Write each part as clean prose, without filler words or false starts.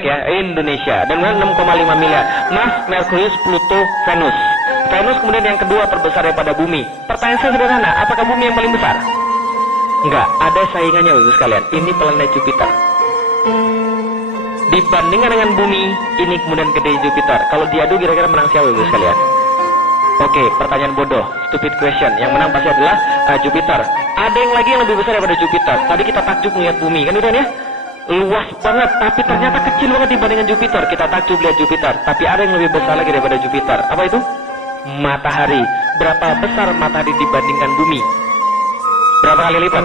zodiak ya, Indonesia. Dan kemudian 6,5 miliar. Mars, Merkurius, Pluto, Venus. Venus kemudian yang kedua terbesar daripada bumi. Pertanyaan saya sederhana, apakah bumi yang paling besar? Enggak, ada saingannya Bapak sekalian. Ini planet Jupiter. Dibandingkan dengan bumi, ini kemudian gede Jupiter. Kalau diadu kira-kira menang siapa Bapak sekalian? Oke, pertanyaan bodoh, stupid question. Yang menang pasti adalah Jupiter. Ada yang lagi yang lebih besar daripada Jupiter. Tadi kita takjub melihat bumi, kan itu ya? Luas banget, tapi ternyata kecil banget dibandingkan Jupiter. Kita takjub lihat Jupiter, tapi ada yang lebih besar lagi daripada Jupiter. Apa itu? Matahari. Berapa besar matahari dibandingkan bumi? Berapa kali lipat?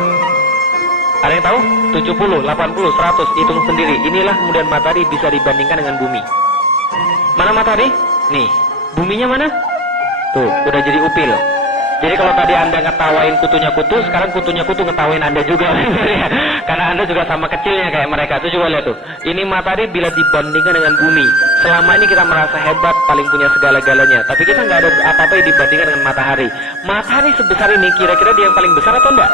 Ada yang tahu? 70, 80, 100, hitung sendiri. Inilah kemudian matahari bisa dibandingkan dengan bumi. Mana matahari? Nih, buminya mana? Tuh, udah jadi upil. Jadi kalau tadi Anda ngetawain kutunya kutu, sekarang kutunya kutu ngetawain Anda juga. Karena Anda juga sama kecilnya kayak mereka. Tuh coba lihat tuh. Ini matahari bila dibandingkan dengan bumi. Selama ini kita merasa hebat, paling punya segala-galanya. Tapi kita nggak ada apa-apa yang dibandingkan dengan matahari. Matahari sebesar ini, kira-kira dia yang paling besar atau enggak?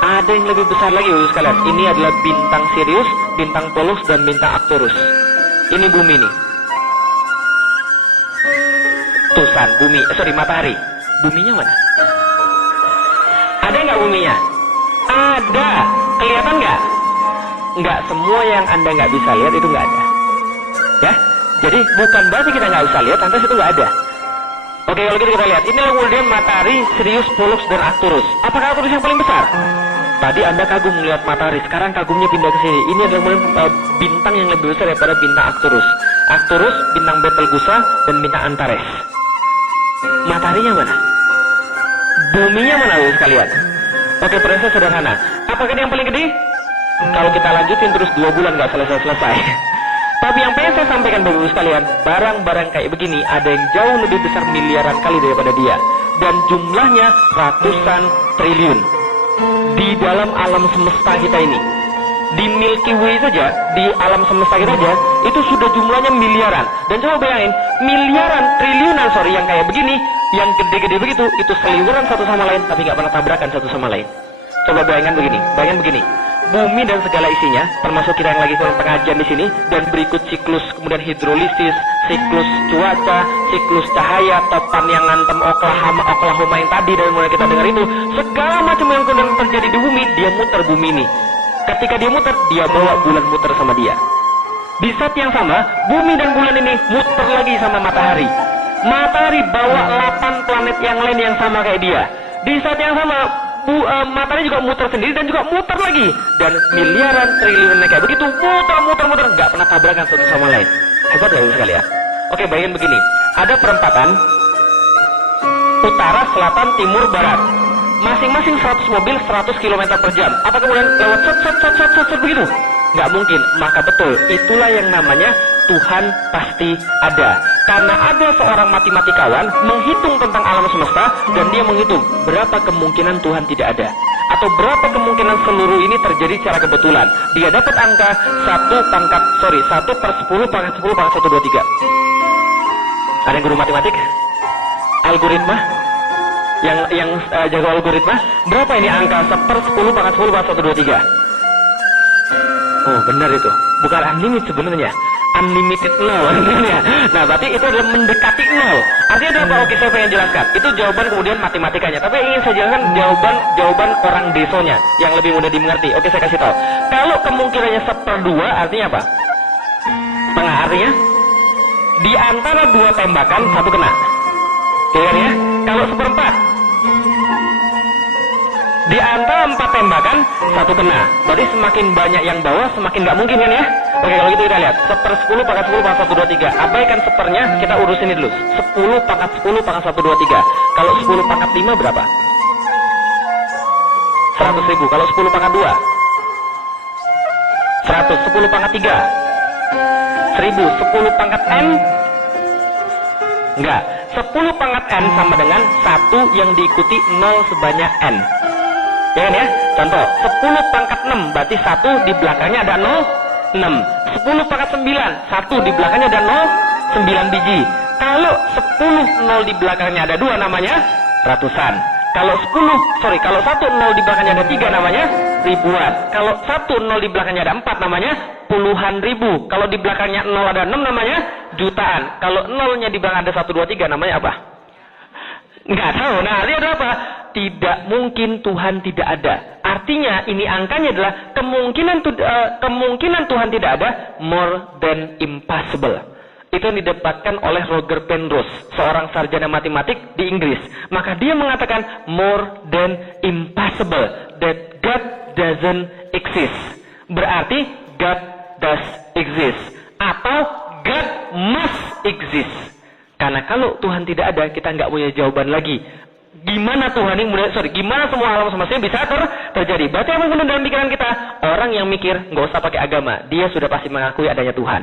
Ada yang lebih besar lagi Bapak sekalian. Ini adalah bintang Sirius, bintang Polus, dan bintang Arcturus. Ini bumi nih. Tusan, bumi, matahari. Buminya mana? Ada nggak buminya? Ada. Kelihatan nggak? Nggak, semua yang Anda nggak bisa lihat itu nggak ada. Ya, jadi bukan berarti kita nggak bisa lihat, lantas itu nggak ada. Oke, kalau gitu kita lihat. Ini kemudian matahari, Sirius, Pollux, dan Arcturus. Apakah Arcturus yang paling besar? Tadi Anda kagum melihat matahari, sekarang kagumnya pindah ke sini. Ini adalah kemudian bintang yang lebih besar daripada bintang Arcturus. Arcturus, bintang Betelgeuse, dan bintang Antares. Mataharinya mana? Buminya mana Bapak sekalian? Oke, pertanyaan sederhana. Apakah dia yang paling gede? Kalau kita lanjutin terus 2 bulan nggak selesai-selesai. Tapi yang pengen saya sampaikan Bapak sekalian, barang-barang kayak begini ada yang jauh lebih besar miliaran kali daripada dia. Dan jumlahnya ratusan triliun. Di dalam alam semesta kita ini. Di Milky Way saja, di alam semesta kita saja, itu sudah jumlahnya miliaran. Dan coba bayangin, miliaran, triliunan yang kayak begini, yang gede-gede begitu, itu seliweran satu sama lain, tapi nggak pernah tabrakan satu sama lain. Coba bayangkan begini, bumi dan segala isinya, termasuk kita yang lagi kurang pengajian di sini, dan berikut siklus, kemudian hidrolisis, siklus cuaca, siklus cahaya, topan yang ngantem Oklahoma yang tadi, dan mulai kita dengar itu, segala macam yang kemudian terjadi di bumi, dia muter bumi ini. Ketika dia muter, dia bawa bulan muter sama dia. Di saat yang sama, bumi dan bulan ini muter lagi sama matahari. Matahari bawa 8 planet yang lain yang sama kayak dia. Di saat yang sama, matahari juga muter sendiri dan juga muter lagi. Dan miliaran, triliunan kayak begitu, muter, nggak pernah tabrakan satu sama lain. Hebat Bapak sekalian. Oke, bayangin begini. Ada perempatan, utara, selatan, timur, barat. Masing-masing 100 mobil 100 km per jam. Apa kemudian lewat set begitu? Nggak mungkin. Maka betul, itulah yang namanya Tuhan pasti ada. Karena ada seorang matematikawan menghitung tentang alam semesta, dan dia menghitung berapa kemungkinan Tuhan tidak ada, atau berapa kemungkinan seluruh ini terjadi secara kebetulan. Dia dapat angka 1/10⁻10⁻123. Ada yang guru matematik? Algoritma? Yang jago algoritma? Berapa ini angka 1/10⁻10⁻123? Oh, benar itu. Bukan unlimited sebenarnya. Unlimited 0. Nah, berarti itu adalah mendekati 0. Artinya apa? Oke, saya pengen jelaskan. Itu jawaban kemudian matematikanya. Tapi ingin saya jelaskan jawaban orang desonya yang lebih mudah dimengerti. Oke, saya kasih tahu. Kalau kemungkinannya 1/2, artinya apa? Setengah. Artinya di antara 2 tembakan 1 kena. Ya? Kalau 1/4, di antara 4 tembakan 1 kena. Berarti semakin banyak yang bawah, semakin nggak mungkin kan ya? Oke, kalau gitu kita lihat 1/10⁻10⁻123. Abaikan sepernya, kita urusin ini dulu. 10/10⁻123. Kalau 10/5 berapa? 100.000. Kalau 10/2 100. 10/3 1000. 10/n enggak. 10/n sama dengan 1 yang diikuti 0 sebanyak n. Ya kan ya? Contoh, 10/6 berarti 1 di belakangnya ada 0, 6. 10/9, 1 di belakangnya ada 0, 9 biji. Kalau 10 0 di belakangnya ada 2 namanya ratusan. Kalau 1 0 di belakangnya ada 3 namanya ribuan. Kalau 1 0 di belakangnya ada 4 namanya puluhan ribu. Kalau di belakangnya 0 ada 6 namanya jutaan. Kalau 0-nya di belakang ada 1 2 3 namanya apa? Nggak tahu. Nah, lihat apa? Tidak mungkin Tuhan tidak ada. Artinya ini angkanya adalah kemungkinan Tuhan tidak ada more than impossible. Itu yang didapatkan oleh Roger Penrose, seorang sarjana matematik di Inggris. Maka dia mengatakan more than impossible, that God doesn't exist. Berarti God does exist, atau God must exist. Karena kalau Tuhan tidak ada, kita nggak punya jawaban lagi. Gimana Tuhan ini gimana semua alam semesta bisa terjadi? Berarti apa yang dalam pikiran kita? Orang yang mikir nggak usah pakai agama, dia sudah pasti mengakui adanya Tuhan.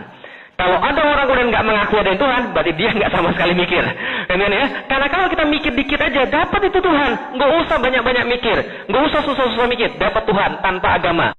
Kalau ada orang kemudian nggak mengakui adanya Tuhan, berarti dia nggak sama sekali mikir. Ya? Karena kalau kita mikir dikit aja, dapat itu Tuhan. Nggak usah banyak-banyak mikir, nggak usah susah-susah mikir, dapat Tuhan tanpa agama.